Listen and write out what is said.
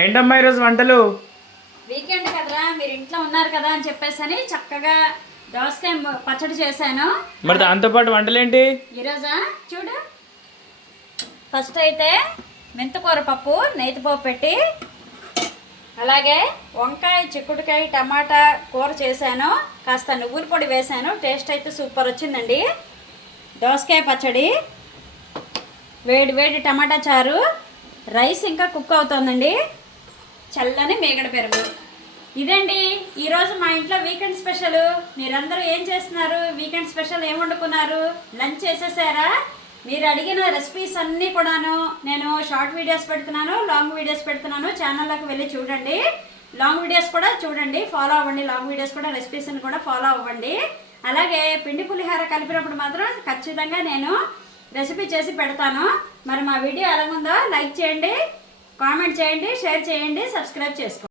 ఏంటమ్మా ఈరోజు వంటలు? వీకెండ్ కదరా, మీరు ఇంట్లో ఉన్నారు కదా అని చెప్పేసి చక్కగా దోసకాయ పచ్చడి చేశాను. మరి దాంతో పాటు వంటలేంటి ఈరోజా చూడు. ఫస్ట్ అయితే మెంతికూర పప్పు నెయ్యిపోపు పెట్టి, అలాగే వంకాయ చిక్కుడుకాయ టమాటా కూర చేశాను. కాస్త నువ్వుల పొడి వేశాను. టేస్ట్ అయితే సూపర్ వచ్చిందండి. దోసకాయ పచ్చడి, వేడి వేడి టమాటా చారు, రైస్ ఇంకా కుక్ అవుతుందండి. చల్లని మేగడ పెరుగు. ఇదండి ఈరోజు మా ఇంట్లో వీకెండ్ స్పెషల్. మీరందరూ ఏం చేస్తున్నారు? వీకెండ్ స్పెషల్ ఏం వండుకున్నారు? లంచ్ చేసేసారా? మీరు అడిగిన రెసిపీస్ అన్నీ కూడాను నేను షార్ట్ వీడియోస్ పెడుతున్నాను, లాంగ్ వీడియోస్ పెడుతున్నాను. ఛానల్లోకి వెళ్ళి చూడండి. లాంగ్ వీడియోస్ కూడా చూడండి, ఫాలో అవ్వండి. లాంగ్ వీడియోస్ కూడా రెసిపీస్ని కూడా ఫాలో అవ్వండి. అలాగే పిండి పులిహార కలిపినప్పుడు మాత్రం ఖచ్చితంగా నేను రెసిపీ చేసి పెడతాను. మరి మా వీడియో ఎలాగుందో లైక్ చేయండి, కామెంట్ చేయండి, షేర్ చేయండి, సబ్స్క్రైబ్ చేసుకోండి.